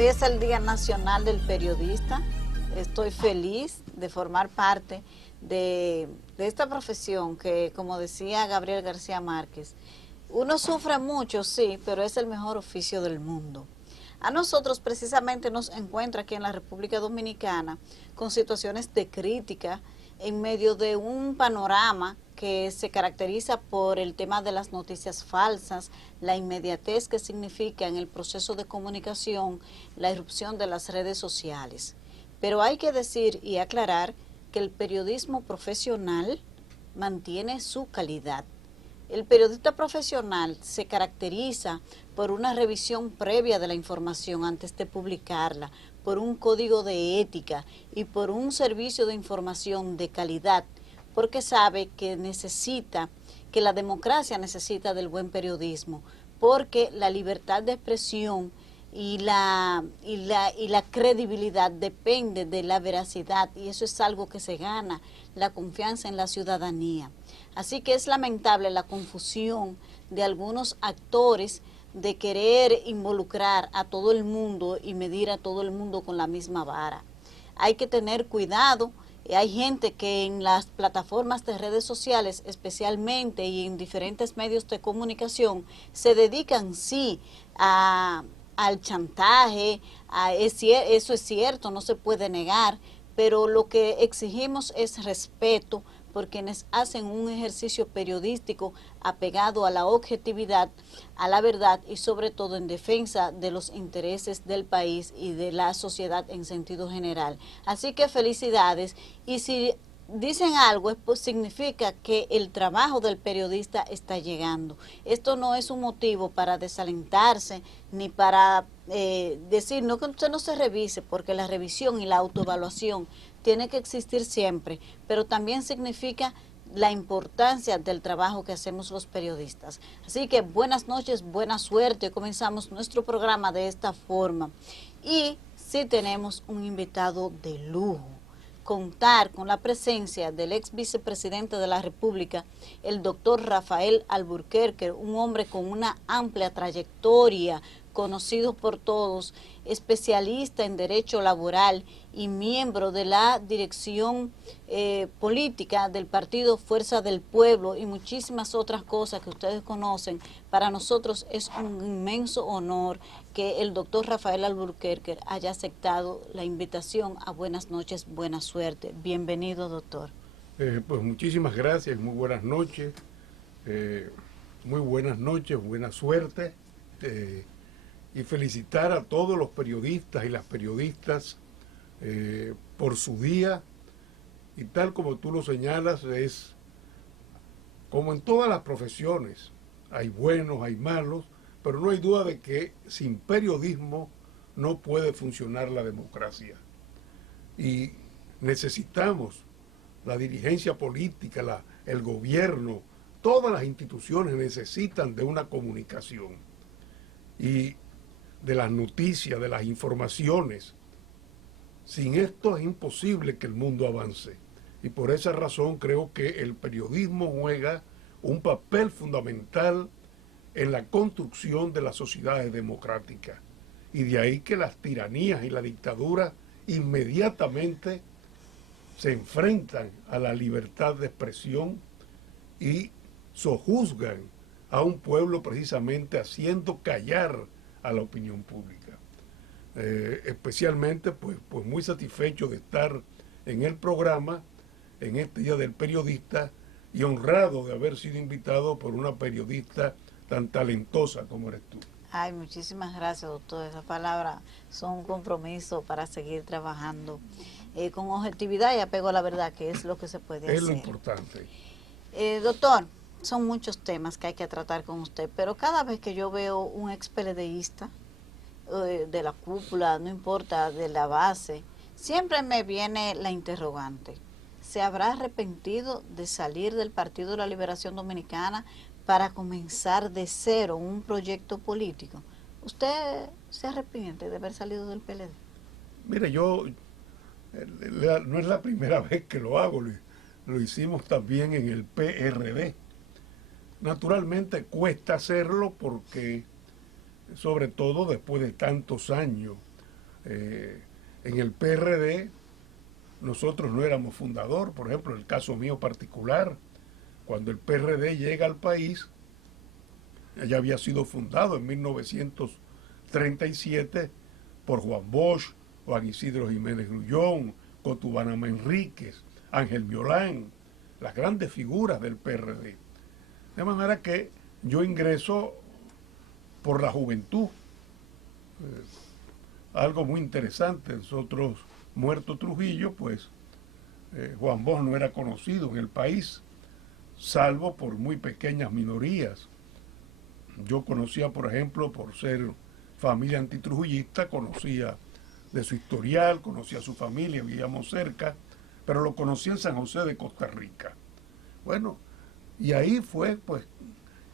Hoy es el Día Nacional del Periodista. Estoy feliz de formar parte de esta profesión que, como decía Gabriel García Márquez, uno sufre mucho, sí, pero es el mejor oficio del mundo. A nosotros precisamente nos encuentra aquí en la República Dominicana con situaciones de crítica en medio de un panorama que se caracteriza por el tema de las noticias falsas, la inmediatez que significa en el proceso de comunicación, la irrupción de las redes sociales. Pero hay que decir y aclarar que el periodismo profesional mantiene su calidad. El periodista profesional se caracteriza por una revisión previa de la información antes de publicarla, por un código de ética y por un servicio de información de calidad, porque sabe que que la democracia necesita del buen periodismo, porque la libertad de expresión y la credibilidad depende de la veracidad, y eso es algo que se gana, la confianza en la ciudadanía. Así que es lamentable la confusión de algunos actores de querer involucrar a todo el mundo y medir a todo el mundo con la misma vara. Hay que tener cuidado. Hay gente que en las plataformas de redes sociales especialmente y en diferentes medios de comunicación se dedican sí al chantaje, eso es cierto, no se puede negar, pero lo que exigimos es respeto por quienes hacen un ejercicio periodístico apegado a la objetividad, a la verdad y sobre todo en defensa de los intereses del país y de la sociedad en sentido general. Así que felicidades, y si dicen algo, pues significa que el trabajo del periodista está llegando. Esto no es un motivo para desalentarse ni para decir no, que usted no se revise, porque la revisión y la autoevaluación tiene que existir siempre, pero también significa la importancia del trabajo que hacemos los periodistas. Así que buenas noches, buena suerte. Comenzamos nuestro programa de esta forma. Y sí tenemos un invitado de lujo. Contar con la presencia del ex vicepresidente de la República, el doctor Rafael Alburquerque, un hombre con una amplia trayectoria, conocido por todos, especialista en derecho laboral y miembro de la dirección política del partido Fuerza del Pueblo y muchísimas otras cosas que ustedes conocen. Para nosotros es un inmenso honor que el doctor Rafael Alburquerque haya aceptado la invitación a Buenas noches, buena suerte. Bienvenido, doctor. Pues muchísimas gracias, muy buenas noches, buena suerte, y felicitar a todos los periodistas y las periodistas por su día, y tal como tú lo señalas, es como en todas las profesiones, hay buenos, hay malos, pero no hay duda de que sin periodismo no puede funcionar la democracia. Y necesitamos la dirigencia política, el gobierno, todas las instituciones necesitan de una comunicación y de las noticias, de las informaciones. Sin esto es imposible que el mundo avance. Y por esa razón creo que el periodismo juega un papel fundamental en la construcción de las sociedades democráticas. Y de ahí que las tiranías y la dictadura inmediatamente se enfrentan a la libertad de expresión y sojuzgan a un pueblo precisamente haciendo callar a la opinión pública. Especialmente pues muy satisfecho de estar en el programa en este Día del Periodista y honrado de haber sido invitado por una periodista tan talentosa como eres tú. Ay, muchísimas gracias, doctor. Esas palabras son un compromiso para seguir trabajando con objetividad y apego a la verdad, que es lo que se puede hacer. Es lo importante. Doctor, son muchos temas que hay que tratar con usted, pero cada vez que yo veo un expeledeísta de la cúpula, no importa, de la base, siempre me viene la interrogante. ¿Se habrá arrepentido de salir del Partido de la Liberación Dominicana para comenzar de cero un proyecto político? ¿Usted se arrepiente de haber salido del PLD? Mire, no es la primera vez que lo hago, lo hicimos también en el PRD. Naturalmente cuesta hacerlo porque, sobre todo después de tantos años, En el PRD nosotros no éramos fundador, por ejemplo, en el caso mío particular, cuando el PRD llega al país, ya había sido fundado en 1937 por Juan Bosch, Juan Isidro Jiménez Grullón, Cotubana Enríquez, Ángel Violán, las grandes figuras del PRD. De manera que yo ingreso por la juventud. Algo muy interesante, nosotros, muerto Trujillo, pues Juan Bosch no era conocido en el país, salvo por muy pequeñas minorías. Yo conocía, por ejemplo, por ser familia antitrujillista, conocía de su historial, conocía a su familia, vivíamos cerca, pero lo conocí en San José de Costa Rica. Bueno, y ahí fue pues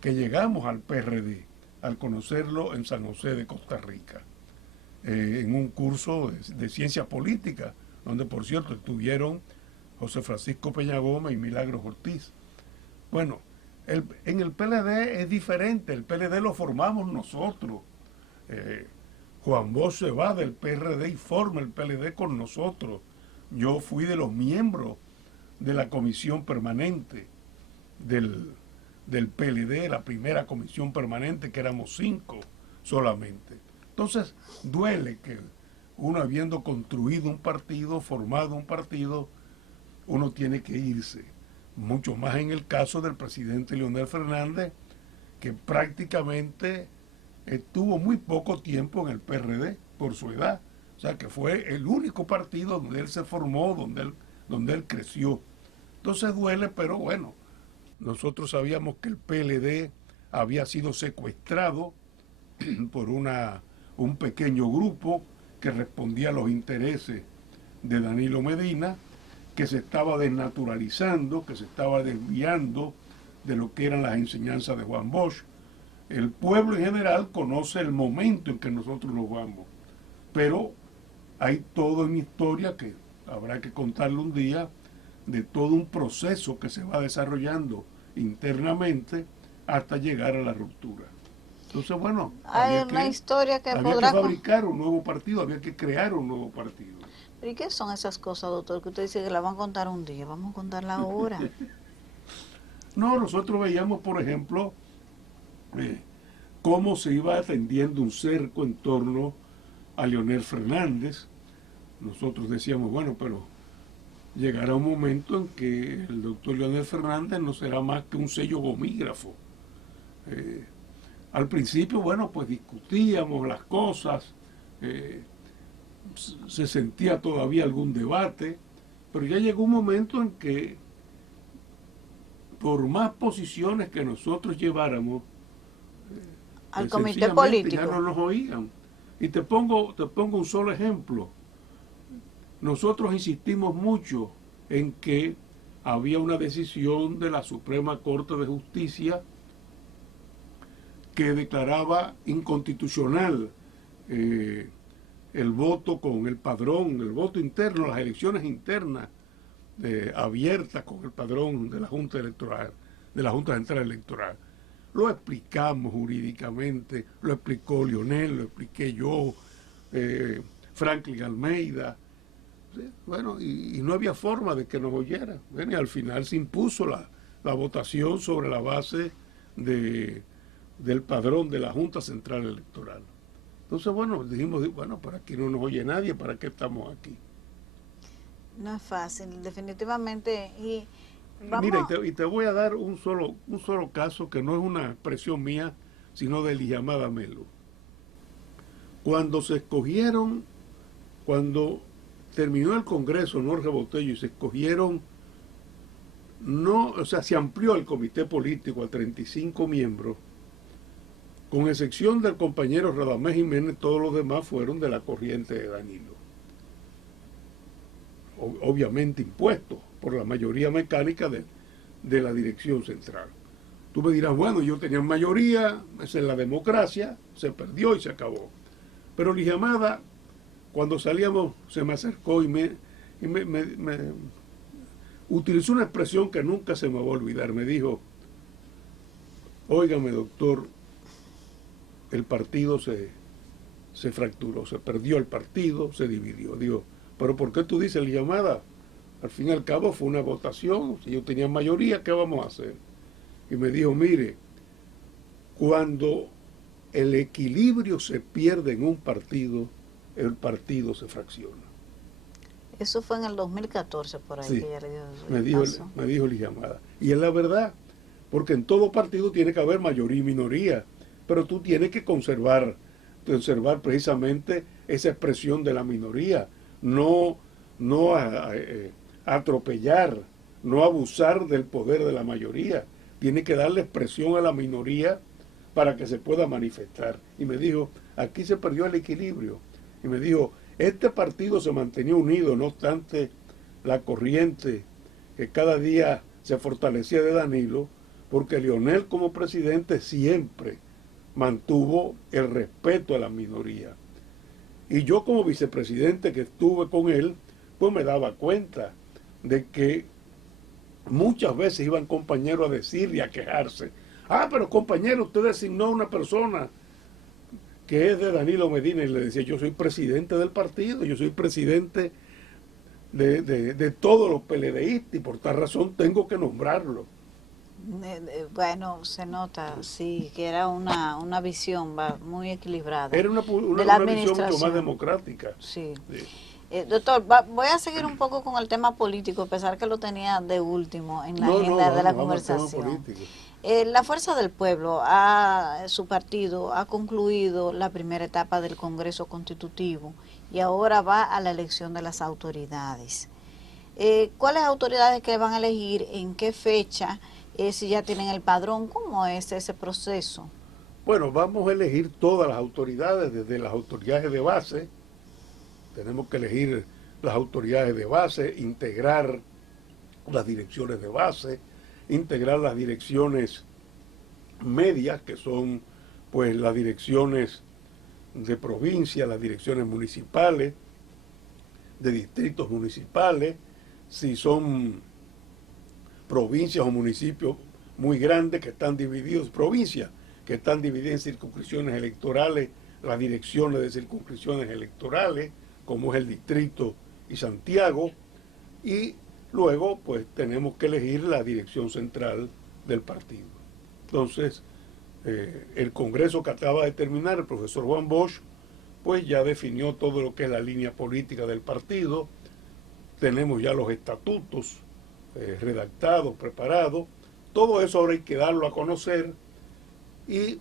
que llegamos al PRD, al conocerlo en San José de Costa Rica, en un curso de ciencia política, donde por cierto estuvieron José Francisco Peña Gómez y Milagros Ortiz. Bueno, en el PLD es diferente, el PLD lo formamos nosotros. Juan Bosch se va del PRD y forma el PLD con nosotros. Yo fui de los miembros de la comisión permanente del PLD, la primera comisión permanente, que éramos 5 solamente. Entonces, duele que uno, habiendo construido un partido, formado un partido, uno tiene que irse. Mucho más en el caso del presidente Leonel Fernández, que prácticamente estuvo muy poco tiempo en el PRD por su edad. O sea, que fue el único partido donde él se formó, donde él creció. Entonces duele, pero bueno, nosotros sabíamos que el PLD había sido secuestrado por un pequeño grupo que respondía a los intereses de Danilo Medina, que se estaba desnaturalizando, que se estaba desviando de lo que eran las enseñanzas de Juan Bosch. El pueblo en general conoce el momento en que nosotros nos vamos, pero hay todo en mi historia que habrá que contarle un día, de todo un proceso que se va desarrollando internamente hasta llegar a la ruptura. Entonces, bueno, hay una historia que había que fabricar un nuevo partido, había que crear un nuevo partido. ¿Y qué son esas cosas, doctor, que usted dice que la van a contar un día? Vamos a contarla ahora. No, nosotros veíamos, por ejemplo, cómo se iba atendiendo un cerco en torno a Leonel Fernández. Nosotros decíamos, bueno, pero llegará un momento en que el doctor Leonel Fernández no será más que un sello gomígrafo. Al principio, bueno, pues discutíamos las cosas, se sentía todavía algún debate, pero ya llegó un momento en que, por más posiciones que nosotros lleváramos, al comité político, ya no nos oían. Y te pongo un solo ejemplo. Nosotros insistimos mucho en que había una decisión de la Suprema Corte de Justicia que declaraba inconstitucional el voto con el padrón, el voto interno, las elecciones internas abiertas con el padrón de la Junta Electoral, de la Junta Central Electoral. Lo explicamos jurídicamente, lo explicó Leonel, lo expliqué yo, Franklin Almeida. ¿Sí? Bueno, y no había forma de que nos oyera. Bueno, y al final se impuso la votación sobre la base del padrón de la Junta Central Electoral. Entonces, bueno, dijimos, bueno, por aquí no nos oye nadie, ¿para qué estamos aquí? No es fácil, definitivamente. Y vamos... Mira, y te voy a dar un solo caso que no es una expresión mía, sino de Lijamada Melo. Cuando terminó el Congreso, Jorge Botello, y se escogieron, se amplió el comité político a 35 miembros, con excepción del compañero Radamés Jiménez, todos los demás fueron de la corriente de Danilo. Obviamente impuestos por la mayoría mecánica de la dirección central. Tú me dirás, bueno, yo tenía mayoría, esa es la democracia, se perdió y se acabó. Pero Lijamada, cuando salíamos, se me acercó y me utilizó una expresión que nunca se me va a olvidar. Me dijo, óigame, doctor, el partido se se fracturó, se perdió el partido, se dividió. Digo, pero ¿por qué tú dices la llamada? Al fin y al cabo fue una votación, si yo tenía mayoría, ¿qué vamos a hacer? Y me dijo, mire, cuando el equilibrio se pierde en un partido, el partido se fracciona. Eso fue en el 2014 por ahí Sí, que ella le me dijo la llamada. Y es la verdad, porque en todo partido tiene que haber mayoría y minoría, pero tú tienes que conservar precisamente esa expresión de la minoría, no atropellar, no abusar del poder de la mayoría. Tiene que darle expresión a la minoría para que se pueda manifestar. Y me dijo, aquí se perdió el equilibrio. Y me dijo, este partido se mantenía unido, no obstante la corriente que cada día se fortalecía de Danilo, porque Leonel como presidente siempre mantuvo el respeto a la minoría. Y yo como vicepresidente que estuve con él, pues me daba cuenta de que muchas veces iban compañeros a decir y a quejarse. Ah, pero compañero, usted designó a una persona que es de Danilo Medina, y le decía, yo soy presidente del partido, yo soy presidente de todos los PLDistas, y por tal razón tengo que nombrarlo. Bueno, se nota, sí, que era una visión muy equilibrada Era una de la visión mucho más administración. democrática. Sí. Sí. Doctor, voy a seguir un poco con el tema político, a pesar que lo tenía de último en la agenda de la conversación. La Fuerza del Pueblo, su partido, ha concluido la primera etapa del Congreso Constitutivo y ahora va a la elección de las autoridades. ¿Cuáles autoridades que van a elegir? ¿En qué fecha? Si ya tienen el padrón, ¿cómo es ese proceso? Bueno, vamos a elegir todas las autoridades, desde las autoridades de base. Tenemos que elegir las autoridades de base, integrar las direcciones de base, integrar las direcciones medias, que son pues las direcciones de provincia, las direcciones municipales, de distritos municipales, si son provincias o municipios muy grandes que están divididos, provincias que están divididas en circunscripciones electorales, las direcciones de circunscripciones electorales, como es el distrito y Santiago, y luego pues tenemos que elegir la dirección central del partido. Entonces, el Congreso que acaba de terminar, el profesor Juan Bosch, pues ya definió todo lo que es la línea política del partido, tenemos ya los estatutos redactados, preparados, todo eso ahora hay que darlo a conocer y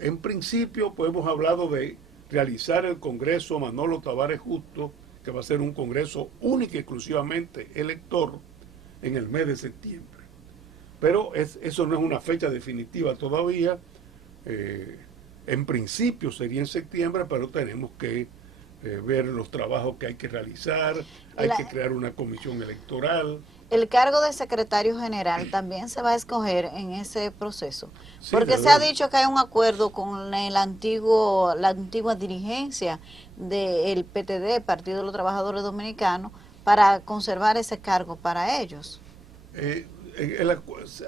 en principio pues hemos hablado de realizar el Congreso Manolo Tavares Justo, que va a ser un Congreso único y exclusivamente elector en el mes de septiembre. Pero eso no es una fecha definitiva todavía. En principio sería en septiembre, pero tenemos que ver los trabajos que hay que realizar, hay que crear una comisión electoral. El cargo de secretario general también se va a escoger en ese proceso, Sí, porque se ha dicho que hay un acuerdo con la antigua dirigencia del PTD, Partido de los Trabajadores Dominicanos, para conservar ese cargo para ellos.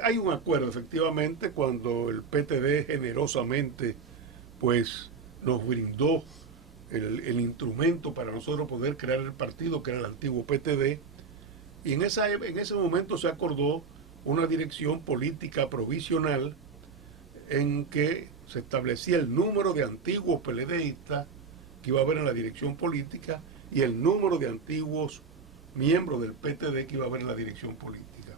Hay un acuerdo, efectivamente, cuando el PTD generosamente pues nos brindó el instrumento para nosotros poder crear el partido, que era el antiguo PTD, y en ese momento se acordó una dirección política provisional en que se establecía el número de antiguos PLDistas que iba a haber en la dirección política y el número de antiguos miembros del PTD que iba a haber en la dirección política.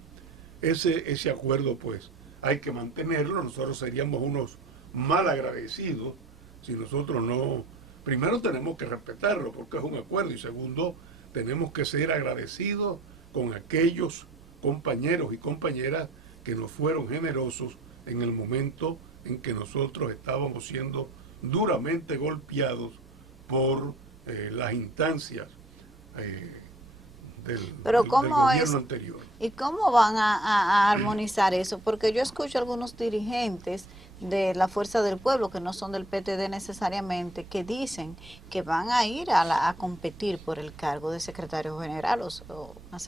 Ese acuerdo pues hay que mantenerlo. Nosotros seríamos unos mal agradecidos si nosotros no... Primero tenemos que respetarlo porque es un acuerdo, y segundo tenemos que ser agradecidos con aquellos compañeros y compañeras que nos fueron generosos en el momento en que nosotros estábamos siendo duramente golpeados por las instancias del gobierno anterior. ¿Y cómo van a armonizar eso? Porque yo escucho a algunos dirigentes de la Fuerza del Pueblo, que no son del PTD necesariamente, que dicen que van a ir a competir por el cargo de secretario general.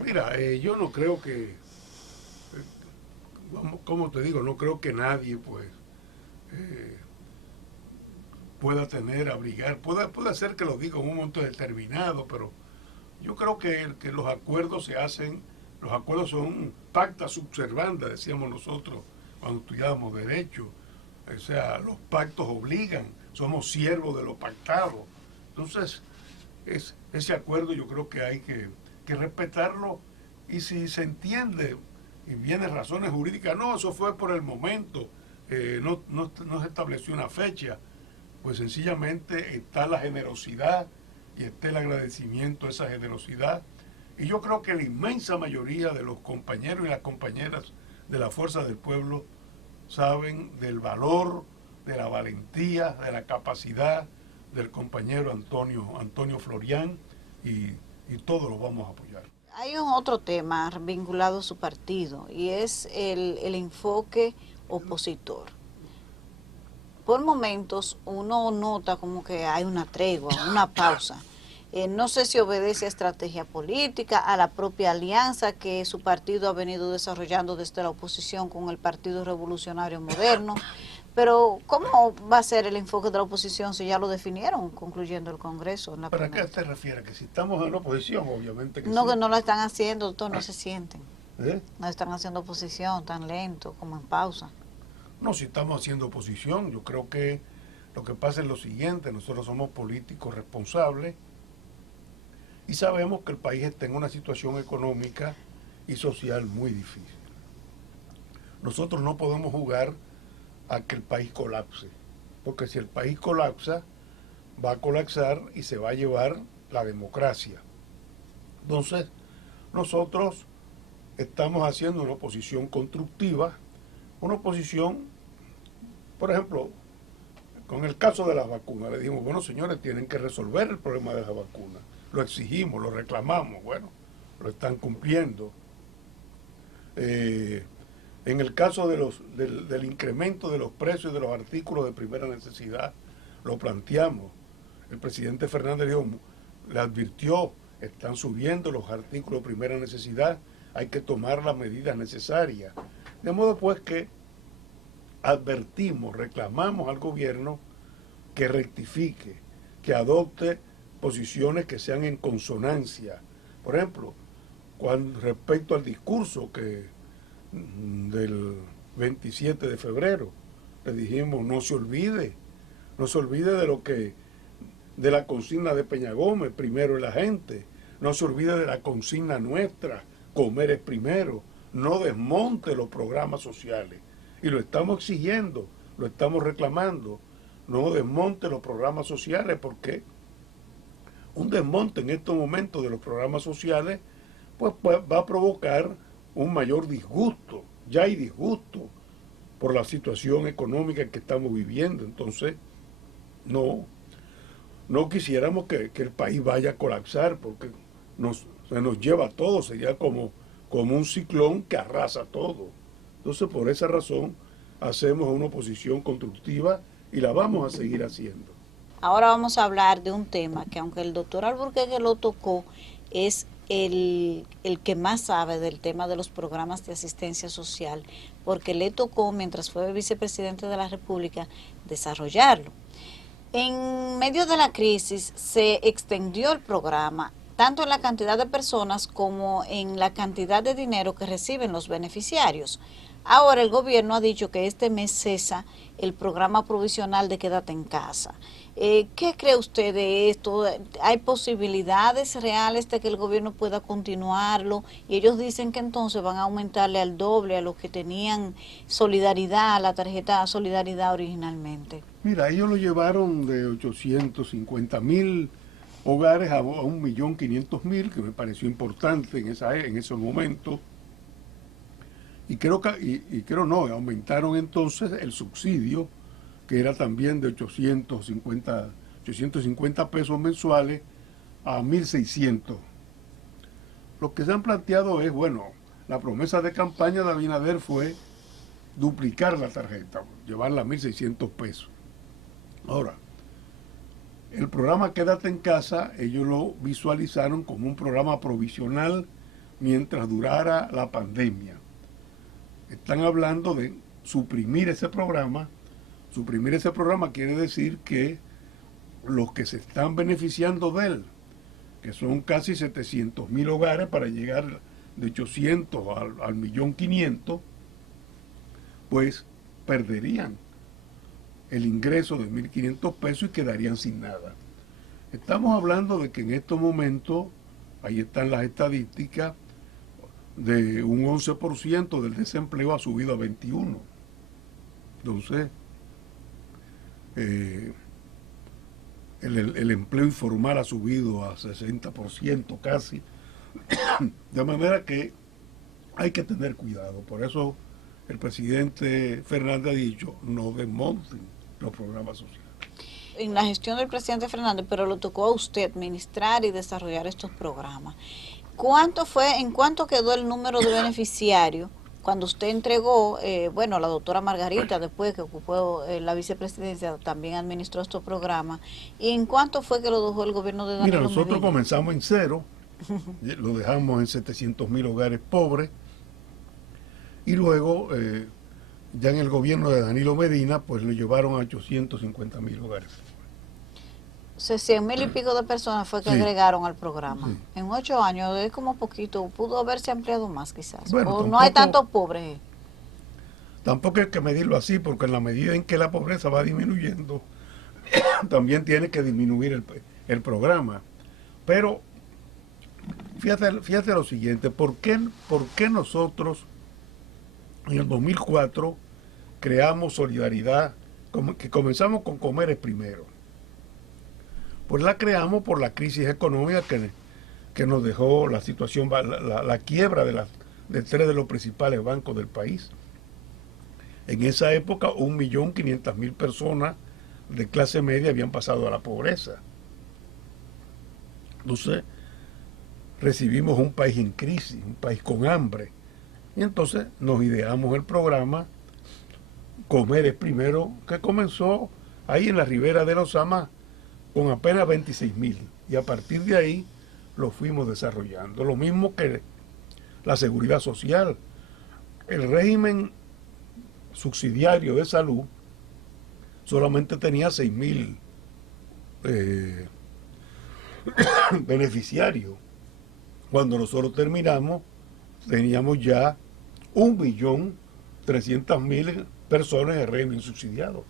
Mira, yo no creo que, como te digo, no creo que nadie pues pueda tener, abrigar. Puede ser que lo diga en un momento determinado, pero yo creo que los acuerdos se hacen, los acuerdos son pacta sub servanda, decíamos nosotros cuando estudiábamos Derecho. O sea, los pactos obligan, somos siervos de lo pactado. Entonces, ese acuerdo yo creo que hay que respetarlo, y si se entiende y vienen razones jurídicas, no, eso fue por el momento, no se estableció una fecha, pues sencillamente está la generosidad y está el agradecimiento a esa generosidad. Y yo creo que la inmensa mayoría de los compañeros y las compañeras de la Fuerza del Pueblo saben del valor, de la valentía, de la capacidad del compañero Antonio Florián, y todos los vamos a apoyar. Hay un otro tema vinculado a su partido y es el enfoque opositor. Por momentos uno nota como que hay una tregua, una pausa. No sé si obedece a estrategia política, a la propia alianza que su partido ha venido desarrollando desde la oposición con el Partido Revolucionario Moderno, pero ¿cómo va a ser el enfoque de la oposición si ya lo definieron concluyendo el Congreso? ¿Para qué te refieres? ¿Que si estamos en oposición? Obviamente que no, sí. que no lo están haciendo, doctor, no se sienten. ¿Eh? No están haciendo oposición tan lento, como en pausa. No, si estamos haciendo oposición, yo creo que lo que pasa es lo siguiente: nosotros somos políticos responsables y sabemos que el país está en una situación económica y social muy difícil. Nosotros no podemos jugar a que el país colapse, porque si el país colapsa, va a colapsar y se va a llevar la democracia. Entonces, nosotros estamos haciendo una oposición constructiva, una oposición, por ejemplo, con el caso de las vacunas. Le dijimos, bueno, señores, tienen que resolver el problema de las vacunas. Lo exigimos, lo reclamamos, bueno, lo están cumpliendo. En el caso del incremento de los precios de los artículos de primera necesidad, lo planteamos. El presidente Fernández dijo, le advirtió, están subiendo los artículos de primera necesidad, hay que tomar las medidas necesarias. De modo pues que advertimos, reclamamos al gobierno que rectifique, que adopte posiciones que sean en consonancia. Por ejemplo, respecto al discurso del 27 de febrero, le dijimos, no se olvide de la consigna de Peña Gómez, primero es la gente, no se olvide de la consigna nuestra, comer es primero, no desmonte los programas sociales. Y lo estamos exigiendo, lo estamos reclamando, no desmonte los programas sociales, porque un desmonte en estos momentos de los programas sociales pues va a provocar un mayor disgusto. Ya hay disgusto por la situación económica que estamos viviendo. Entonces, no quisiéramos que el país vaya a colapsar, porque se nos lleva todo, sería como un ciclón que arrasa todo. Entonces, por esa razón, hacemos una oposición constructiva y la vamos a seguir haciendo. Ahora vamos a hablar de un tema que, aunque el doctor Alburquerque lo tocó, es el que más sabe del tema de los programas de asistencia social, porque le tocó, mientras fue vicepresidente de la República, desarrollarlo. En medio de la crisis se extendió el programa, tanto en la cantidad de personas como en la cantidad de dinero que reciben los beneficiarios. Ahora el gobierno ha dicho que este mes cesa el programa provisional de Quédate en Casa. ¿Qué cree usted de esto? ¿Hay posibilidades reales de que el gobierno pueda continuarlo? Y ellos dicen que entonces van a aumentarle al doble a los que tenían solidaridad, la tarjeta Solidaridad originalmente. Mira, ellos lo llevaron de 850,000 hogares a 1.500.000, que me pareció importante en ese momento. Y aumentaron entonces el subsidio, que era también de 850 pesos mensuales a 1.600. Lo que se han planteado es, bueno, la promesa de campaña de Abinader fue duplicar la tarjeta, llevarla a 1.600 pesos. Ahora, el programa Quédate en Casa, ellos lo visualizaron como un programa provisional mientras durara la pandemia. Están hablando de suprimir ese programa. Suprimir ese programa quiere decir que los que se están beneficiando de él, que son casi 700.000 hogares para llegar de 800 al 1.500.000, pues perderían el ingreso de 1.500 pesos y quedarían sin nada. Estamos hablando de que en estos momentos, ahí están las estadísticas, de un 11% del desempleo ha subido a 21%. Entonces, el empleo informal ha subido a 60% casi. De manera que hay que tener cuidado. Por eso el presidente Fernández ha dicho, no desmonten los programas sociales. En la gestión del presidente Fernández, pero lo tocó a usted administrar y desarrollar estos programas. ¿En cuánto quedó el número de beneficiarios cuando usted entregó, la doctora Margarita, después que ocupó la vicepresidencia, también administró estos programas? ¿Y en cuánto fue que lo dejó el gobierno de Danilo Mira, nosotros Medina? comenzamos en cero, lo dejamos en 700.000 hogares pobres, y luego, ya en el gobierno de Danilo Medina, pues lo llevaron a 850.000 hogares. O sea, 100.000 y pico de personas fue que Sí. agregaron al programa. Sí. En 8 años es como poquito, pudo haberse ampliado más quizás. Bueno, O no hay tampoco- tantos pobres. Tampoco hay que medirlo así, porque en la medida en que la pobreza va disminuyendo, también tiene que disminuir el programa. Pero fíjate lo siguiente, ¿por qué nosotros en el 2004 creamos Solidaridad, que comenzamos con Comer es Primero? Pues la creamos por la crisis económica que nos dejó la situación, la quiebra de 3 de los principales bancos del país. En esa época, 1.500.000 personas de clase media habían pasado a la pobreza. Entonces, recibimos un país en crisis, un país con hambre. Y entonces nos ideamos el programa Comer es Primero, que comenzó ahí en la ribera de los Amas con apenas 26.000. Y a partir de ahí lo fuimos desarrollando. Lo mismo que la seguridad social. El régimen subsidiario de salud solamente tenía 6.000 beneficiarios. Cuando nosotros terminamos, teníamos ya 1.300.000 personas en régimen subsidiado.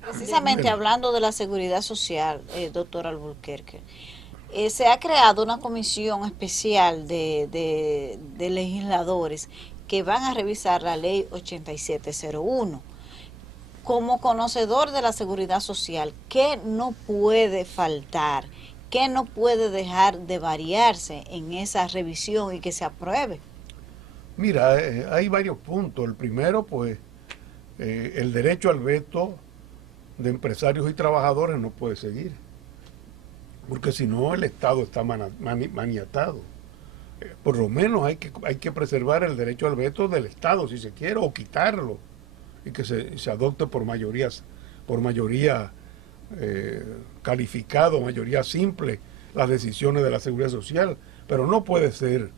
Precisamente hablando de la seguridad social, doctor Alburquerque, se ha creado una comisión especial de legisladores que van a revisar la ley 8701. Como conocedor de la seguridad social, ¿qué no puede faltar? ¿Qué no puede dejar de variarse en esa revisión y que se apruebe? Mira, hay varios puntos. El primero, pues, el derecho al veto de empresarios y trabajadores no puede seguir, porque si no el Estado está maniatado. Por lo menos hay que preservar el derecho al veto del Estado, si se quiere, o quitarlo, y que se adopte por mayoría calificado, mayoría simple, las decisiones de la seguridad social, pero no puede ser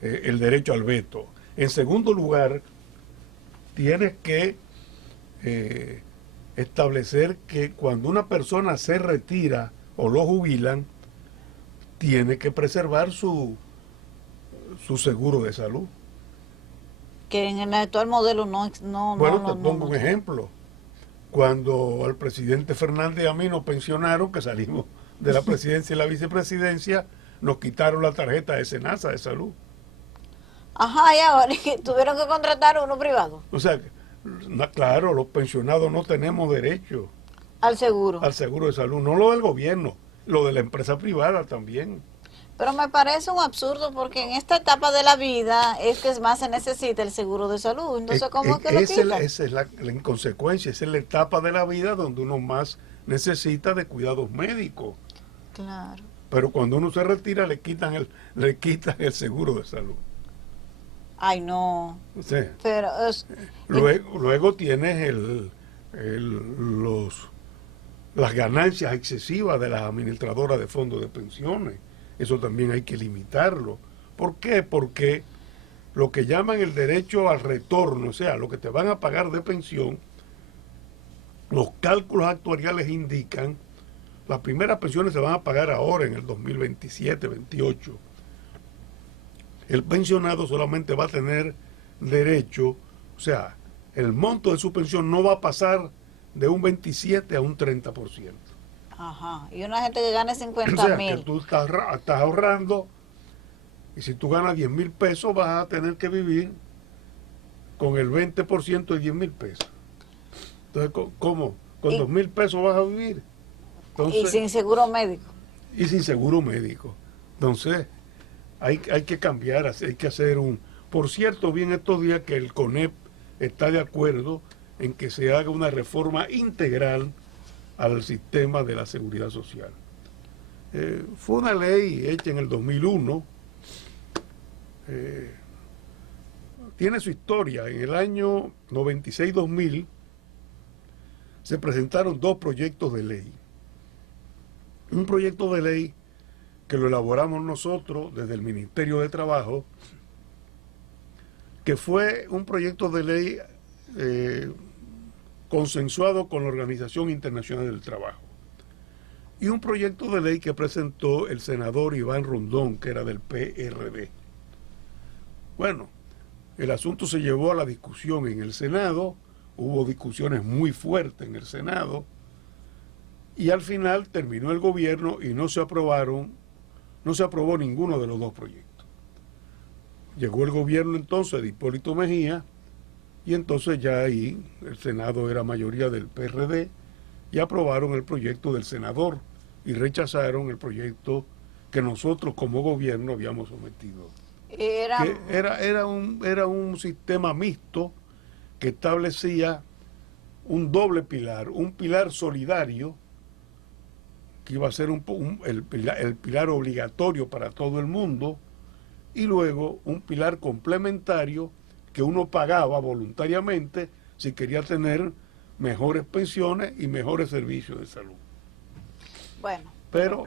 el derecho al veto. En segundo lugar, tienes que establecer que cuando una persona se retira o lo jubilan, tiene que preservar su seguro de salud. Que en el actual modelo no. Bueno, te pongo un ejemplo. Cuando al presidente Fernández y a mí nos pensionaron, que salimos de la presidencia y la vicepresidencia, nos quitaron la tarjeta de SENASA de salud. Ajá, y ahora tuvieron que contratar uno privado. O sea, claro, los pensionados no tenemos derecho Al seguro. al seguro de salud, no lo del gobierno, lo de la empresa privada también. Pero me parece un absurdo porque en esta etapa de la vida es que más se necesita el seguro de salud. Entonces, ¿cómo es que lo quitan? Esa es la inconsecuencia, esa es la etapa de la vida donde uno más necesita de cuidados médicos. Claro. Pero cuando uno se retira le quitan el seguro de salud. Ay, no. Sí. Pero Luego tienes las ganancias excesivas de las administradoras de fondos de pensiones. Eso también hay que limitarlo. ¿Por qué? Porque lo que llaman el derecho al retorno, o sea, lo que te van a pagar de pensión, los cálculos actuariales indican Las primeras pensiones se van a pagar ahora en el 2027, 28. El pensionado solamente va a tener derecho, o sea, el monto de su pensión no va a pasar de un 27 a un 30%. Ajá. Y una gente que gane O 50 sea, que mil. tú estás ahorrando y si tú ganas 10,000 pesos vas a tener que vivir con el 20% de 10,000 pesos. Entonces, ¿cómo? Con Y, 2,000 pesos vas a vivir. y Entonces, sin seguro médico. y sin seguro médico. Entonces, hay que cambiar, hay que hacer un... Por cierto, vi en estos días que el CONEP está de acuerdo en que se haga una reforma integral al sistema de la seguridad social. Fue una ley hecha en el 2001, tiene su historia. En el año 96-2000 se presentaron dos proyectos de ley. Un proyecto de ley que lo elaboramos nosotros desde el Ministerio de Trabajo, que fue un proyecto de ley consensuado con la Organización Internacional del Trabajo. Y un proyecto de ley que presentó el senador Iván Rondón, que era del PRD. Bueno, el asunto se llevó a la discusión en el Senado, hubo discusiones muy fuertes en el Senado, y al final terminó el gobierno y no se aprobó ninguno de los dos proyectos. Llegó el gobierno entonces de Hipólito Mejía, y entonces ya ahí el Senado era mayoría del PRD, y aprobaron el proyecto del senador y rechazaron el proyecto que nosotros como gobierno habíamos sometido. Que era un sistema mixto que establecía un doble pilar, un pilar solidario, que iba a ser el pilar obligatorio para todo el mundo, y luego un pilar complementario que uno pagaba voluntariamente si quería tener mejores pensiones y mejores servicios de salud. Bueno. Pero,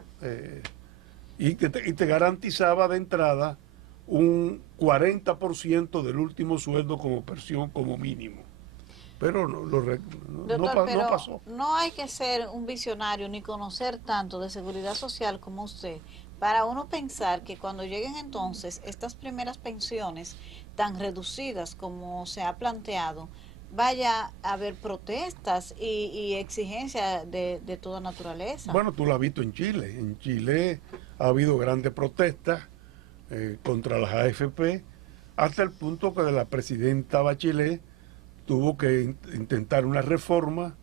y te garantizaba de entrada un 40% del último sueldo como pensión como mínimo. Pero Doctor, no pasó. No hay que ser un visionario ni conocer tanto de seguridad social como usted para uno pensar que cuando lleguen entonces estas primeras pensiones tan reducidas como se ha planteado, vaya a haber protestas y exigencias de toda naturaleza. Bueno, tú lo has visto en Chile. En Chile ha habido grandes protestas contra las AFP, hasta el punto que la presidenta Bachelet tuvo que intentar una reforma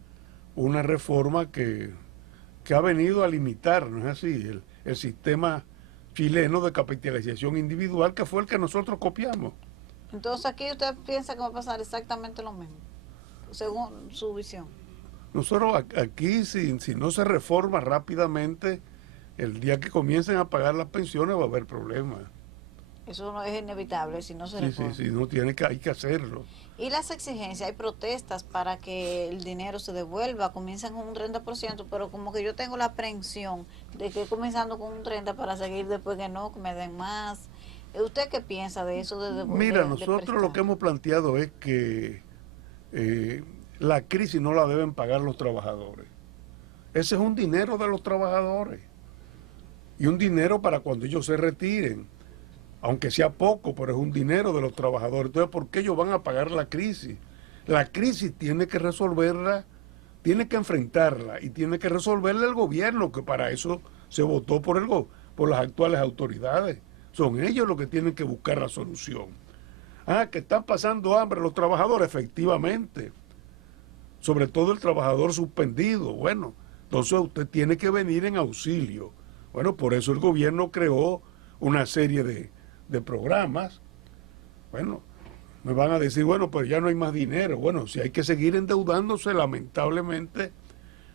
que ha venido a limitar, ¿no es así?, el sistema chileno de capitalización individual, que fue el que nosotros copiamos. Entonces aquí usted piensa que va a pasar exactamente lo mismo, según su visión. Nosotros aquí, si no se reforma rápidamente, el día que comiencen a pagar las pensiones va a haber problemas. Eso no es inevitable si no se reforma. Sí, no hay que hacerlo. Y las exigencias, hay protestas para que el dinero se devuelva, comienzan con un 30%, pero como que yo tengo la aprehensión de que comenzando con un 30% para seguir después que no, que me den más. ¿Usted qué piensa de eso? Mira, nosotros lo que hemos planteado es que la crisis no la deben pagar los trabajadores. Ese es un dinero de los trabajadores. Y un dinero para cuando ellos se retiren. Aunque sea poco, pero es un dinero de los trabajadores. Entonces, ¿por qué ellos van a pagar la crisis? La crisis tiene que resolverla, tiene que enfrentarla y tiene que resolverla el gobierno, que para eso se votó por las actuales autoridades. Son ellos los que tienen que buscar la solución. Que están pasando hambre los trabajadores, efectivamente. Sobre todo el trabajador suspendido. Bueno, entonces usted tiene que venir en auxilio. Bueno, por eso el gobierno creó una serie de programas. Bueno, me van a decir, bueno, pues ya no hay más dinero. Bueno, si hay que seguir endeudándose, lamentablemente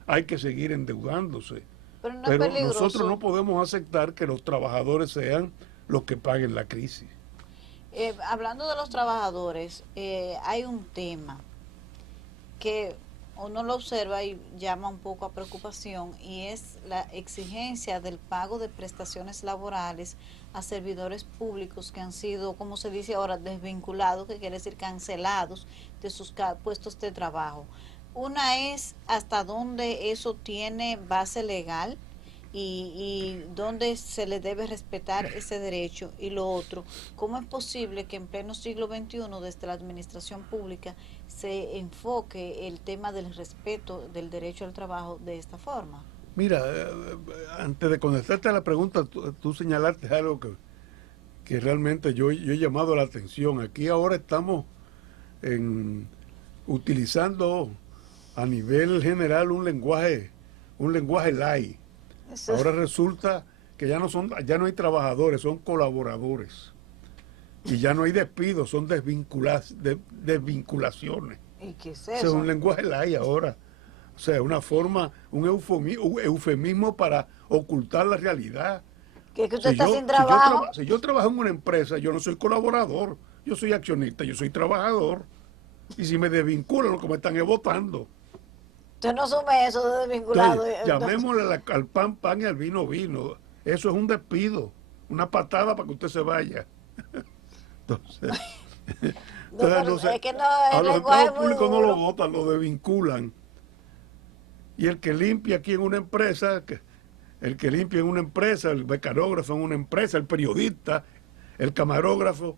hay que seguir endeudándose. Pero nosotros no podemos aceptar que los trabajadores sean los que paguen la crisis. Hablando de los trabajadores, hay un tema que uno lo observa y llama un poco a preocupación, y es la exigencia del pago de prestaciones laborales a servidores públicos que han sido, como se dice ahora, desvinculados, que quiere decir cancelados de sus puestos de trabajo. Una es hasta dónde eso tiene base legal y dónde se le debe respetar ese derecho. Y lo otro, ¿cómo es posible que en pleno siglo XXI desde la administración pública se enfoque el tema del respeto del derecho al trabajo de esta forma? Mira, antes de contestarte a la pregunta, tú señalaste algo que realmente yo he llamado la atención. Aquí ahora estamos utilizando a nivel general un lenguaje light. Eso, Ahora resulta que ya no hay trabajadores, son colaboradores. Y ya no hay despidos, son desvinculaciones. ¿y qué es Ese es eso? un lenguaje light ahora. O sea, una forma, un eufemismo para ocultar la realidad. Que es que usted está sin trabajo. Si yo trabajo en una empresa, yo no soy colaborador, yo soy accionista, yo soy trabajador. Y si me desvinculan, lo que me están es votando. Usted no asume eso de desvinculado. Entonces, llamémosle al pan pan y al vino vino. Eso es un despido, una patada para que usted se vaya. Entonces, No, es que no, a el los lenguaje empleados es muy públicos no duro. lo votan, lo desvinculan. Y el que limpia aquí en una empresa, el que limpia en una empresa, el becarógrafo en una empresa, el periodista, el camarógrafo,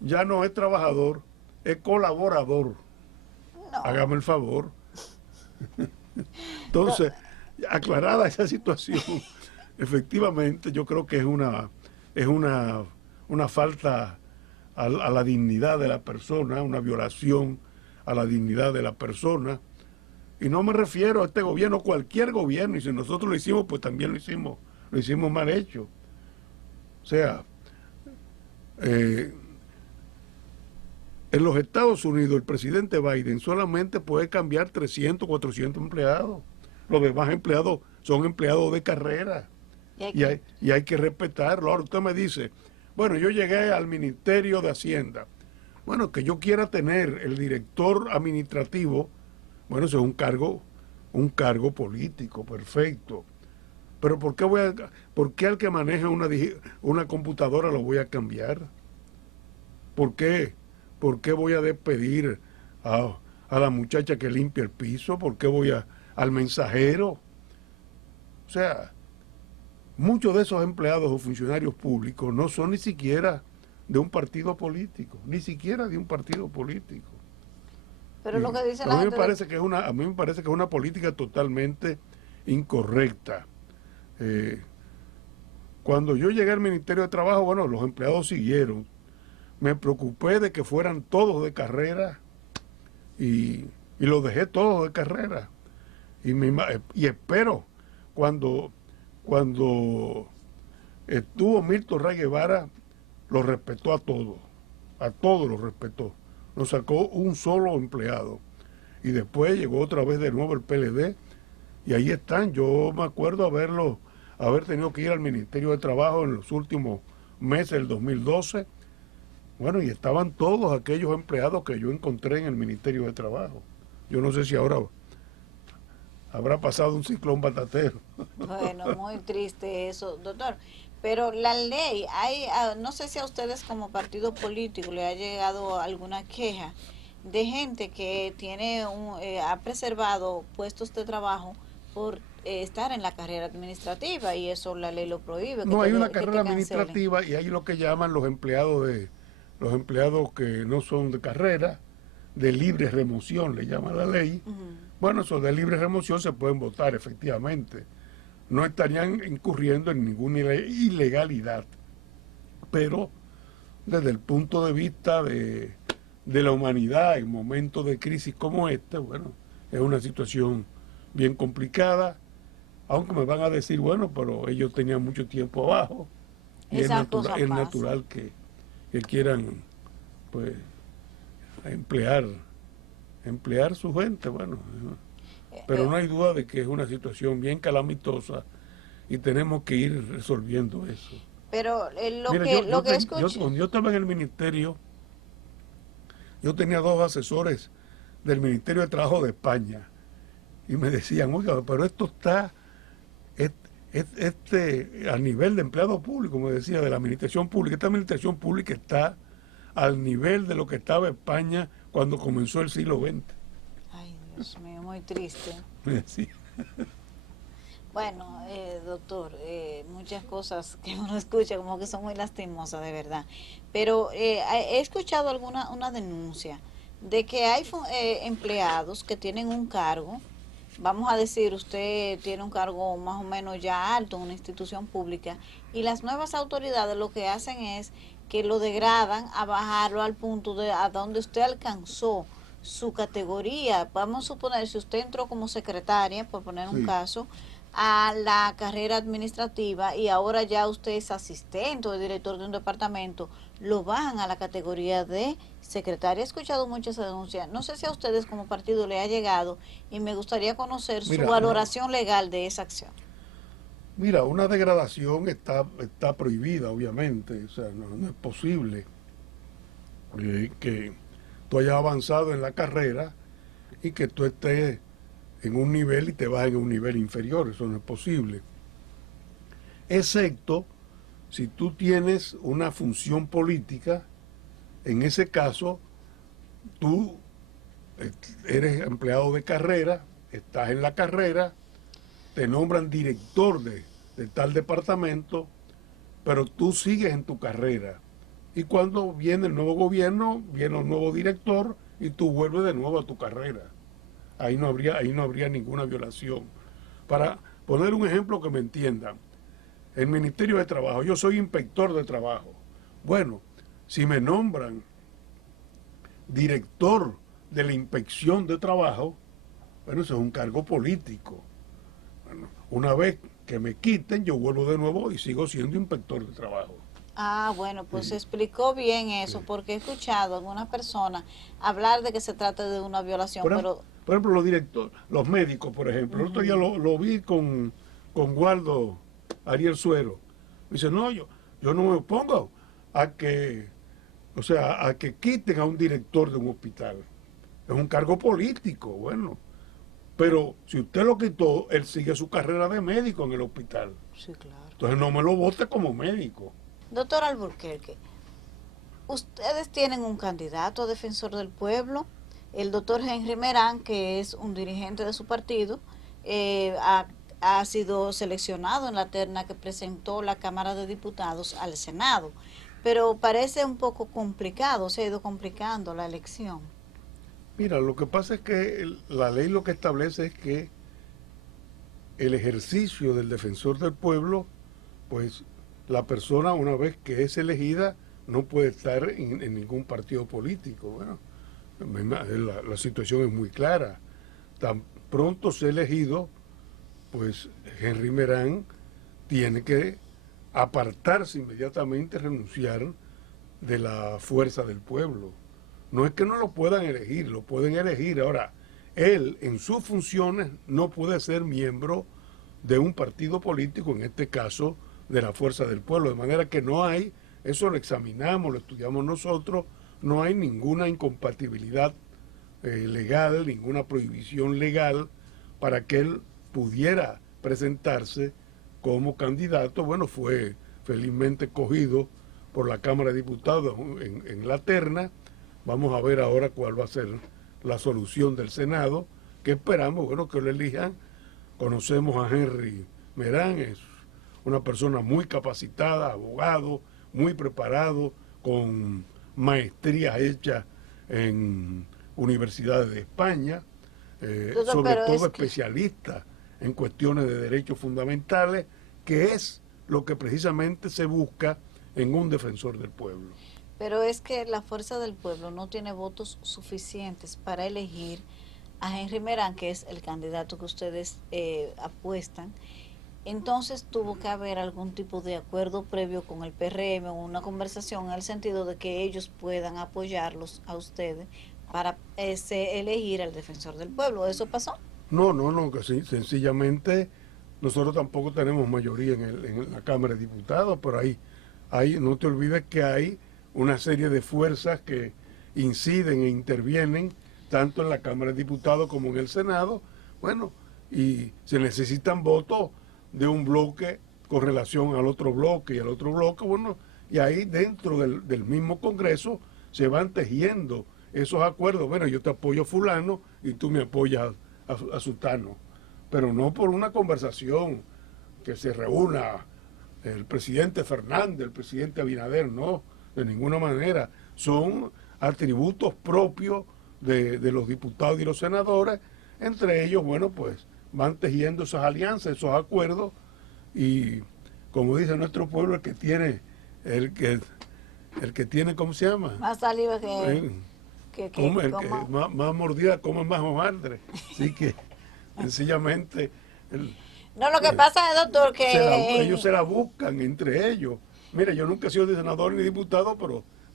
ya no es trabajador, es colaborador. No. Hágame el favor. Entonces, aclarada esa situación, efectivamente yo creo que es una falta a la dignidad de la persona, una violación a la dignidad de la persona. Y no me refiero a este gobierno, cualquier gobierno, y si nosotros lo hicimos, pues también lo hicimos mal hecho. O sea, en los Estados Unidos el presidente Biden solamente puede cambiar 300, 400 empleados. Los demás empleados son empleados de carrera y hay que respetarlo. Ahora usted me dice, bueno, yo llegué al Ministerio de Hacienda. Bueno, que yo quiera tener el director administrativo, bueno, eso es un cargo político, perfecto. Pero ¿por qué al que maneja una computadora lo voy a cambiar? ¿Por qué? ¿Por qué voy a despedir a la muchacha que limpia el piso? ¿Por qué al mensajero? O sea, muchos de esos empleados o funcionarios públicos no son ni siquiera de un partido político, ni siquiera de un partido político. Pero lo que dice A la mí me gente... parece que es una política totalmente incorrecta. Cuando yo llegué al Ministerio de Trabajo, bueno, los empleados siguieron. Me preocupé de que fueran todos de carrera y los dejé todos de carrera. Y espero, cuando estuvo Milton Ray Guevara, lo respetó a todos los respetó. No sacó un solo empleado. Y después llegó otra vez de nuevo el PLD y ahí están. Yo me acuerdo haber tenido que ir al Ministerio de Trabajo en los últimos meses del 2012. Bueno, y estaban todos aquellos empleados que yo encontré en el Ministerio de Trabajo. Yo no sé si ahora habrá pasado un ciclón batatero. Bueno, muy triste eso, doctor. Pero la ley, no sé si a ustedes como partido político le ha llegado alguna queja de gente que ha preservado puestos de trabajo por estar en la carrera administrativa y eso la ley lo prohíbe. No, hay una carrera administrativa y hay lo que llaman los empleados que no son de carrera, de libre remoción, le llama la ley. Bueno, esos de libre remoción se pueden votar efectivamente. No estarían incurriendo en ninguna ilegalidad. Pero desde el punto de vista de la humanidad en momentos de crisis como este, bueno, es una situación bien complicada, aunque me van a decir, bueno, pero ellos tenían mucho tiempo abajo y es natural que quieran pues emplear su gente, bueno. Pero no hay duda de que es una situación bien calamitosa y tenemos que ir resolviendo eso. Pero cuando yo estaba en el ministerio, yo tenía 2 asesores del Ministerio de Trabajo de España y me decían, oiga, pero esto está a nivel de empleado público, me decía, de la administración pública. Esta administración pública está al nivel de lo que estaba España cuando comenzó el siglo XX. Ay, Dios mío, muy muy triste. Sí. Bueno, doctor, muchas cosas que uno escucha como que son muy lastimosas, de verdad. Pero he escuchado una denuncia de que hay empleados que tienen un cargo, vamos a decir, usted tiene un cargo más o menos ya alto en una institución pública, y las nuevas autoridades lo que hacen es que lo degradan a bajarlo al punto de a donde usted alcanzó su categoría. Vamos a suponer, si usted entró como secretaria, por poner un Sí. caso, a la carrera administrativa y ahora ya usted es asistente o director de un departamento, lo bajan a la categoría de secretaria. He escuchado muchas denuncias. No sé si a ustedes como partido le ha llegado y me gustaría conocer su Mira, no. valoración legal de esa acción. Mira, una degradación está prohibida, obviamente. O sea, no es posible que tú hayas avanzado en la carrera y que tú estés en un nivel y te bajen a un nivel inferior. Eso no es posible. Excepto si tú tienes una función política, en ese caso tú eres empleado de carrera, estás en la carrera, te nombran director de tal departamento, pero tú sigues en tu carrera. Y cuando viene el nuevo gobierno, viene un nuevo director y tú vuelves de nuevo a tu carrera. Ahí no habría ninguna violación. Para poner un ejemplo que me entiendan, el Ministerio de Trabajo, yo soy inspector de trabajo. Bueno, si me nombran director de la inspección de trabajo, bueno, eso es un cargo político. Bueno, una vez que me quiten, yo vuelvo de nuevo y sigo siendo inspector de trabajo. Ah, bueno, pues Sí, explicó bien eso, sí. porque he escuchado a algunas personas hablar de que se trata de una violación, Por, ejemplo, pero por ejemplo, los directores, los médicos, por ejemplo. El otro día lo vi con Waldo Ariel Suero. Dice, no, yo no me opongo a que, o sea, a que quiten a un director de un hospital. Es un cargo político, bueno. Pero si usted lo quitó, él sigue su carrera de médico en el hospital. sí, claro. Entonces no me lo vote como médico. Doctor Alburquerque, ustedes tienen un candidato a defensor del pueblo, el doctor Henry Merán, que es un dirigente de su partido, ha sido seleccionado en la terna que presentó la Cámara de Diputados al Senado, pero parece un poco complicado, se ha ido complicando la elección. Mira, lo que pasa es que la ley lo que establece es que el ejercicio del defensor del pueblo, pues la persona una vez que es elegida no puede estar en ningún partido político. Bueno, la situación es muy clara. Tan pronto sea elegido, pues Henry Merán tiene que apartarse inmediatamente, renunciar de la fuerza del pueblo. No es que no lo puedan elegir, lo pueden elegir. Ahora, él en sus funciones no puede ser miembro de un partido político, en este caso de la fuerza del pueblo. De manera que no hay, eso lo examinamos, lo estudiamos nosotros, no hay ninguna incompatibilidad legal, ninguna prohibición legal para que él pudiera presentarse como candidato. Bueno, fue felizmente cogido por la Cámara de Diputados en la terna. Vamos a ver ahora cuál va a ser la solución del Senado, que esperamos, bueno, que lo elijan. Conocemos a Henry Merán, es una persona muy capacitada, abogado, muy preparado, con maestrías hechas en universidades de España, Doctor, sobre pero todo es que especialista en cuestiones de derechos fundamentales, que es lo que precisamente se busca en un defensor del pueblo. Pero es que la fuerza del pueblo no tiene votos suficientes para elegir a Henry Merán, que es el candidato que ustedes apuestan. Entonces tuvo que haber algún tipo de acuerdo previo con el PRM o una conversación en el sentido de que ellos puedan apoyarlos a ustedes para elegir al defensor del pueblo. ¿Eso pasó? No, que sí, sencillamente nosotros tampoco tenemos mayoría en la Cámara de Diputados, pero no te olvides que hay una serie de fuerzas que inciden e intervienen tanto en la Cámara de Diputados como en el Senado. Bueno, y se necesitan votos de un bloque con relación al otro bloque y al otro bloque. Bueno, y ahí dentro del mismo Congreso se van tejiendo esos acuerdos. Bueno, yo te apoyo fulano y tú me apoyas a Sutano, pero no por una conversación que se reúna el presidente Fernández, el presidente Abinader, no, de ninguna manera. Son atributos propios de los diputados y los senadores. Entre ellos, bueno, pues van tejiendo esas alianzas, esos acuerdos, y como dice nuestro pueblo, el que tiene, ¿cómo se llama? Más saliva más mordida come más hojaldre. Así que sencillamente no, lo que pasa es, doctor, que ellos se la buscan entre ellos. Mira, yo nunca he sido ni senador ni diputado,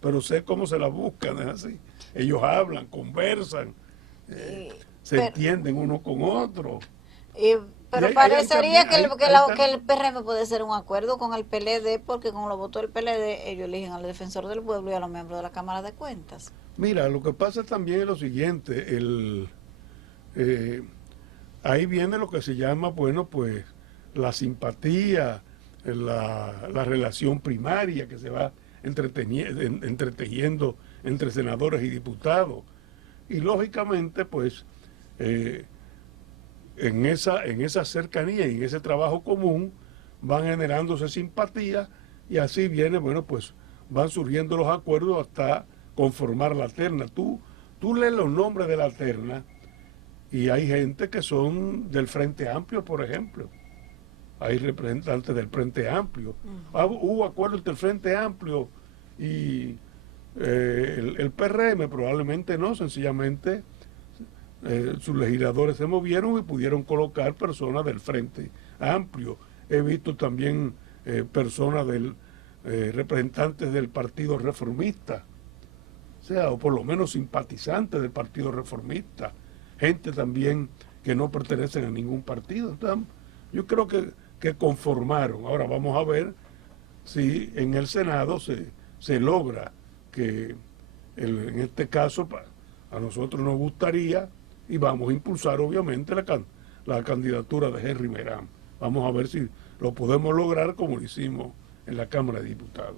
pero sé cómo se la buscan, es así. Ellos hablan, conversan, se entienden uno con otro. Pero parecería que el PRM puede ser un acuerdo con el PLD, porque con los votos del PLD ellos eligen al defensor del pueblo y a los miembros de la Cámara de Cuentas. Mira, lo que pasa también es lo siguiente, ahí viene lo que se llama, bueno, pues la simpatía, la relación primaria que se va entretejiendo entre senadores y diputados. Y lógicamente, pues, en esa cercanía y en ese trabajo común van generándose simpatía, y así viene, bueno, pues van surgiendo los acuerdos hasta conformar la terna. Tú lees los nombres de la terna y hay gente que son del Frente Amplio, por ejemplo. Hay representantes del Frente Amplio. Hubo acuerdo entre el Frente Amplio y el PRM, probablemente no, sencillamente sus legisladores se movieron y pudieron colocar personas del Frente Amplio. He visto también personas representantes del Partido Reformista, o por lo menos simpatizantes del Partido Reformista, gente también que no pertenecen a ningún partido. Entonces, yo creo que conformaron. Ahora vamos a ver si en el Senado se logra que, en este caso, a nosotros nos gustaría, y vamos a impulsar obviamente la candidatura de Henry Merán. Vamos a ver si lo podemos lograr como lo hicimos en la Cámara de Diputados.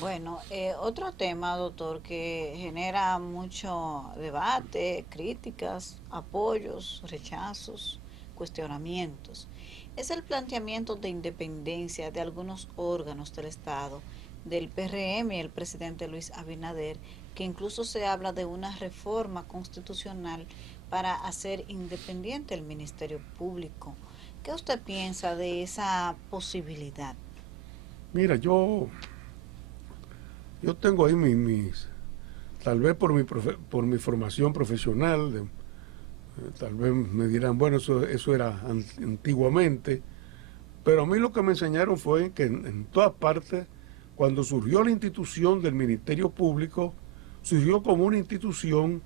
Bueno, otro tema, doctor, que genera mucho debate, críticas, apoyos, rechazos, cuestionamientos, es el planteamiento de independencia de algunos órganos del Estado, del PRM y el presidente Luis Abinader, que incluso se habla de una reforma constitucional para hacer independiente el Ministerio Público. ¿Qué usted piensa de esa posibilidad? Mira, yo tengo ahí tal vez por mi formación profesional, tal vez me dirán, bueno, eso era antiguamente, pero a mí lo que me enseñaron fue que en todas partes, cuando surgió la institución del Ministerio Público, surgió como una institución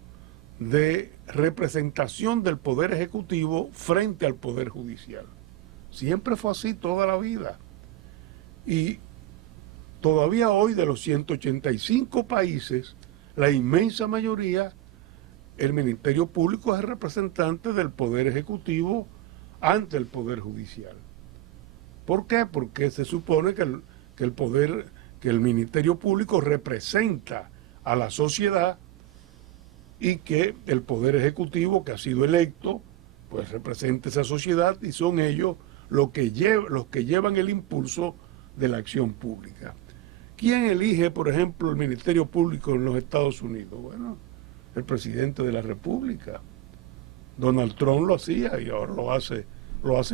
de representación del Poder Ejecutivo frente al Poder Judicial. Siempre fue así toda la vida. Y todavía hoy, de los 185 países, la inmensa mayoría, el Ministerio Público es el representante del Poder Ejecutivo ante el Poder Judicial. ¿Por qué? Porque se supone que el Ministerio Público representa a la sociedad, y que el Poder Ejecutivo, que ha sido electo, pues representa esa sociedad, y son ellos los que llevan el impulso de la acción pública. ¿Quién elige, por ejemplo, el Ministerio Público en los Estados Unidos? Bueno, el presidente de la República. Donald Trump lo hacía y ahora lo hace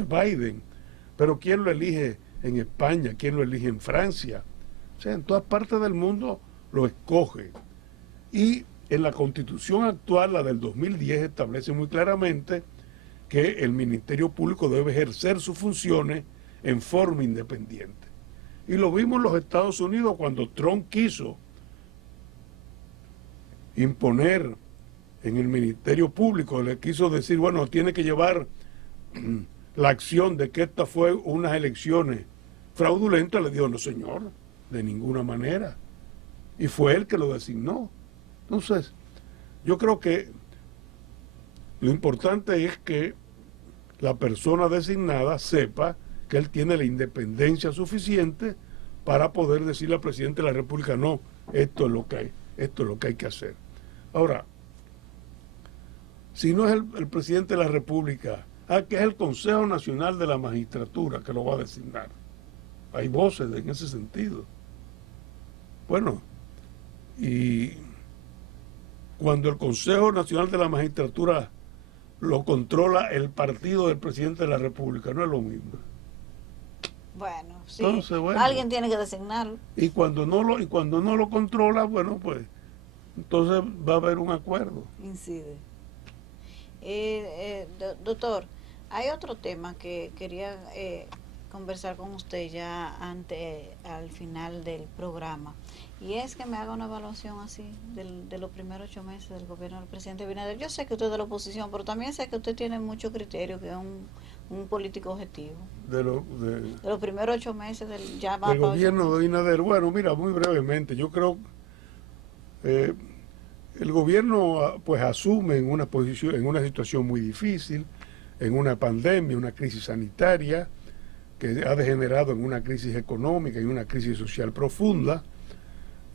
Biden. Pero ¿quién lo elige en España? ¿Quién lo elige en Francia? O sea, en todas partes del mundo lo escoge. Y en la Constitución actual, la del 2010, establece muy claramente que el Ministerio Público debe ejercer sus funciones en forma independiente. Y lo vimos en los Estados Unidos cuando Trump quiso imponer en el Ministerio Público, le quiso decir, bueno, tiene que llevar la acción de que esta fue unas elecciones fraudulentas. Le dijo, no señor, de ninguna manera. Y fue él que lo designó. Entonces, yo creo que lo importante es que la persona designada sepa que él tiene la independencia suficiente para poder decirle al presidente de la República, no, esto es lo que hay que hacer. Ahora, si no es el presidente de la República, que es el Consejo Nacional de la Magistratura que lo va a designar. Hay voces en ese sentido. Bueno, y cuando el Consejo Nacional de la Magistratura lo controla el partido del presidente de la República, no es lo mismo. Bueno, sí. Entonces, bueno, alguien tiene que designarlo. Y cuando no lo controla, bueno, pues entonces va a haber un acuerdo. Incide. Doctor, hay otro tema que quería conversar con usted ya al final del programa, y es que me haga una evaluación así de los primeros 8 meses del gobierno del presidente Abinader. Yo sé que usted es de la oposición, pero también sé que usted tiene mucho criterio, que es un político objetivo. De los primeros 8 meses del gobierno de Abinader. Bueno, mira, muy brevemente, yo creo el gobierno pues asume en una posición, en una situación muy difícil, en una pandemia, una crisis sanitaria que ha degenerado en una crisis económica y una crisis social profunda,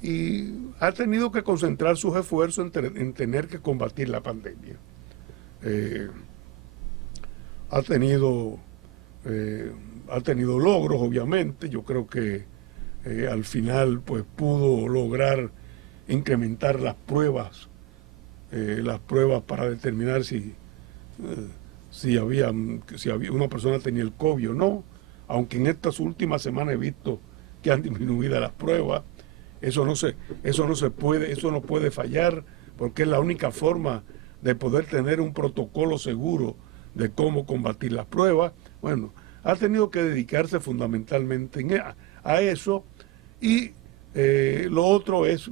y ha tenido que concentrar sus esfuerzos en tener que combatir la pandemia. Ha tenido logros, obviamente. Yo creo que al final pues pudo lograr incrementar las pruebas para determinar si una persona tenía el COVID o no, aunque en estas últimas semanas he visto que han disminuido las pruebas. Eso no puede fallar, porque es la única forma de poder tener un protocolo seguro de cómo combatir las pruebas. Bueno, ha tenido que dedicarse fundamentalmente a eso, y lo otro es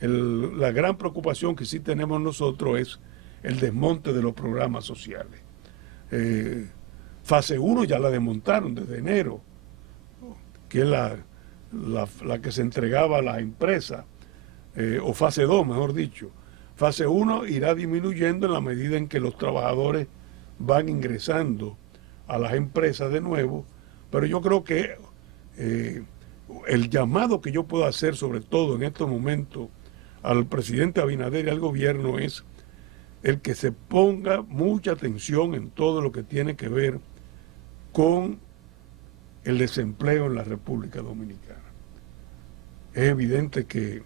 la gran preocupación que sí tenemos nosotros, es el desmonte de los programas sociales. Fase 1 ya la desmontaron desde enero, que es la que se entregaba a las empresas, o fase 2, mejor dicho. Fase 1 irá disminuyendo en la medida en que los trabajadores van ingresando a las empresas de nuevo, pero yo creo que el llamado que yo puedo hacer, sobre todo en estos momentos, al presidente Abinader y al gobierno, es el que se ponga mucha atención en todo lo que tiene que ver con el desempleo en la República Dominicana. Es evidente que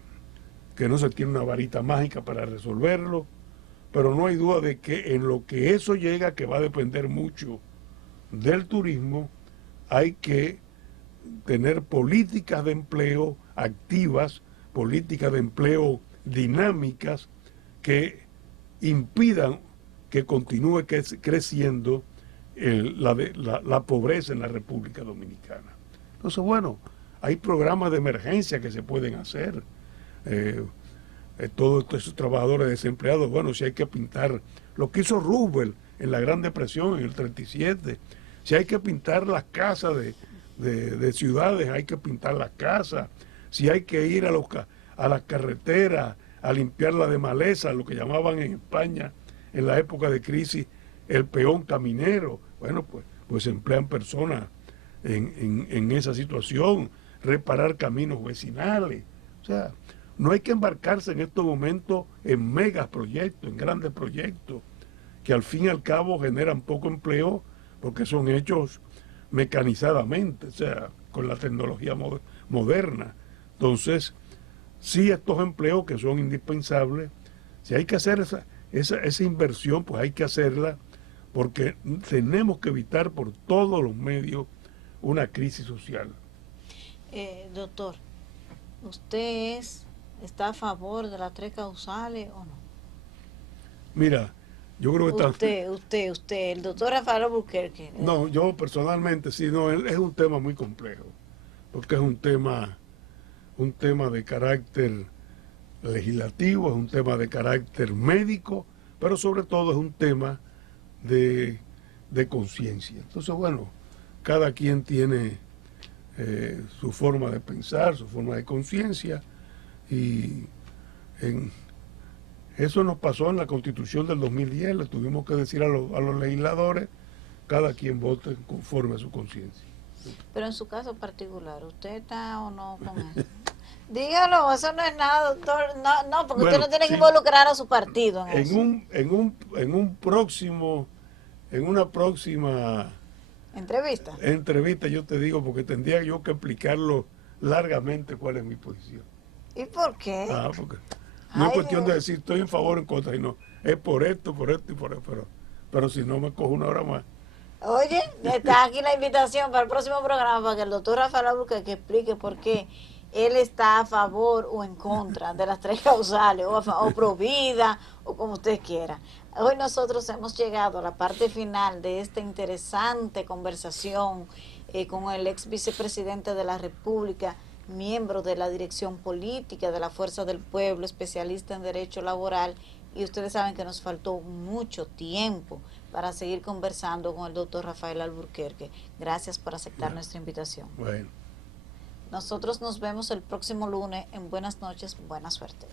no se tiene una varita mágica para resolverlo, pero no hay duda de que en lo que eso llega, que va a depender mucho del turismo, hay que tener políticas de empleo activas, políticas de empleo dinámicas que impidan que continúe creciendo la pobreza en la República Dominicana. Entonces, bueno, hay programas de emergencia que se pueden hacer. Todos esos trabajadores desempleados, bueno, si hay que pintar lo que hizo Roosevelt en la Gran Depresión en el 37, si hay que pintar las casas de ciudades, hay que pintar las casas, si hay que ir a las carreteras a limpiarla de maleza, lo que llamaban en España en la época de crisis el peón caminero. Bueno, pues se emplean personas en esa situación, reparar caminos vecinales. O sea, no hay que embarcarse en estos momentos en megaproyectos, en grandes proyectos, que al fin y al cabo generan poco empleo porque son hechos mecanizadamente, o sea, con la tecnología moderna. Entonces, sí, estos empleos que son indispensables, si hay que hacer esa inversión, pues hay que hacerla, porque tenemos que evitar por todos los medios una crisis social. Doctor, ¿usted está a favor de las 3 causales o no? Mira, yo creo que usted, el doctor Rafael Albuquerque. No, yo personalmente sí, no, es un tema muy complejo, porque es un tema de carácter legislativo, es un tema de carácter médico, pero sobre todo es un tema de conciencia. Entonces, bueno, cada quien tiene su forma de pensar, su forma de conciencia, y eso nos pasó en la Constitución del 2010, le tuvimos que decir a los legisladores, cada quien vote conforme a su conciencia. Pero en su caso particular, ¿usted está o no con eso? Dígalo, eso no es nada, doctor. No, no, porque Bueno, usted no tiene que sí, involucrar a su partido en eso. en una próxima Entrevista. entrevista yo te digo, porque tendría yo que explicarlo largamente cuál es mi posición. ¿Y por qué? Porque no es Ay, cuestión de decir estoy en favor o en contra, sino es por esto y por esto, pero si no me cojo una hora más. oye, está aquí la invitación para el próximo programa para que el doctor Rafael Albuquerque explique por qué él está a favor o en contra de las tres causales, o pro vida, o como usted quiera. Hoy nosotros hemos llegado a la parte final de esta interesante conversación con el ex vicepresidente de la República, miembro de la dirección política de la Fuerza del Pueblo, especialista en derecho laboral, y ustedes saben que nos faltó mucho tiempo para seguir conversando con el doctor Rafael Albuquerque. Gracias por aceptar nuestra invitación. Bueno. Nosotros nos vemos el próximo lunes en Buenas noches, buena suerte.